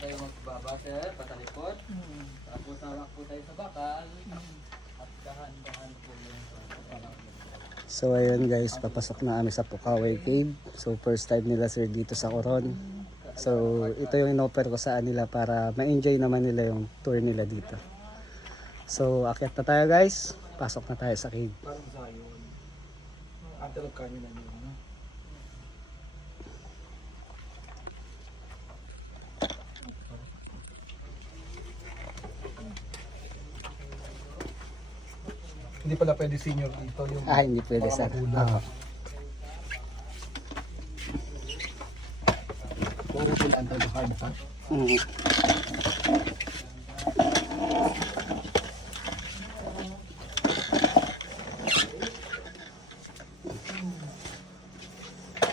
tayo magbaba, sir, patalikod. Tapos hawak po tayo sa bakal. At dahan-dahan po yung So ayun guys, papasok na kami sa Pukaway Cave. So first time nila sir dito sa Coron. So ito yung in-offer ko sa kanila para ma-enjoy naman nila yung tour nila dito. So akyat na tayo guys, pasok na tayo sa cave. Parang sayon. Antelope canyon na yun. Ano? Hindi pala pwede senior dito yung Hindi pwede mga sir. magulang. Puro sila antelope hard ha?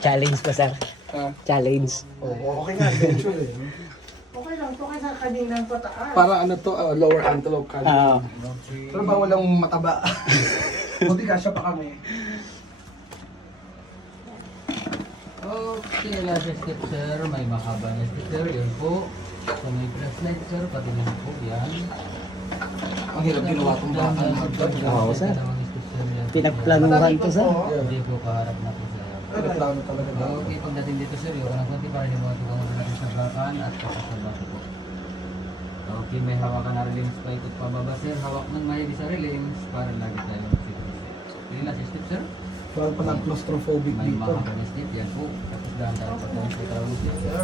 Challenge pa sir. Challenge. Oo, okay nga, adventure eh. Okay lang to kaysa kaninang pataas. Para ano to, lower antelope canyon. Pero ba walang mataba? Buti kasya pa kami. Okay, last step, sir. May mahaba na step, sir. Yun po. So may flashlight, sir. Pati lang po yan. Ang hirap ginawa itong bakal. Oo, sir. Pinagplanuhan to sir. Hindi po kaharap na po, sir. Plano talaga daw. Okay, pagdating dito, sir, yung kanang konti para hindi mo tugang natin sa bakan at kapasabak po. Okay, may hawakan na railings pa ikot pababa, sir. Hawak ng maigi sa railings para lagi tayo mag-safety. Okay, last step, sir. Parang palang claustrophobic May dito. mahaba na step, yan po. Tapos dahan-dahan pa tayo sa ground, sir.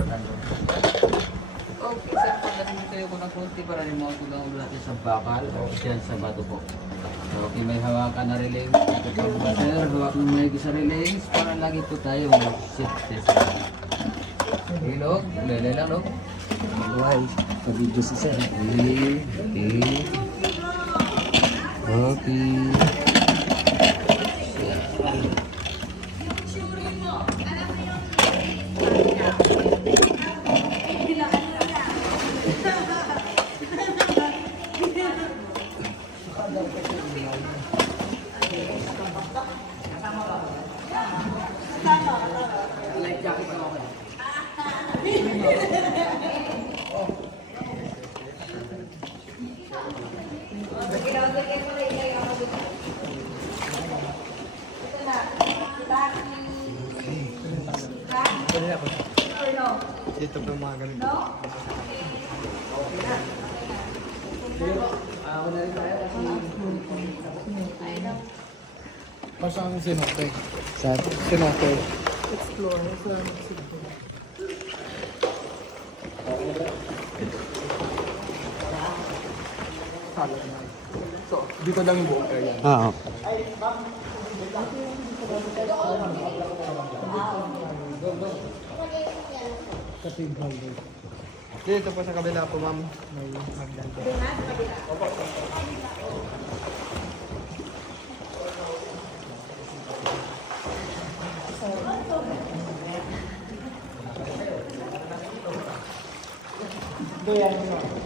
Okay, sir, pagdating dito yung kanang konti para hindi mo tugang natin sa bakal o dyan sa bato po. Okay, may hawakan na railings. Ikot pababa, sir. Hawak ng maigi sa railings para lagi po tayo mag-safety, sir. Ilog, lele lang, no? Alright, pa-video si sir. Okay. Dito pa mga ganito. Basta ang sinote. Sir. Sinote. Explore sa Mexico. So, dito lang yung buong area. Oo. Dito pa sa kabila po, ma'am. May magdal. Doyan mo.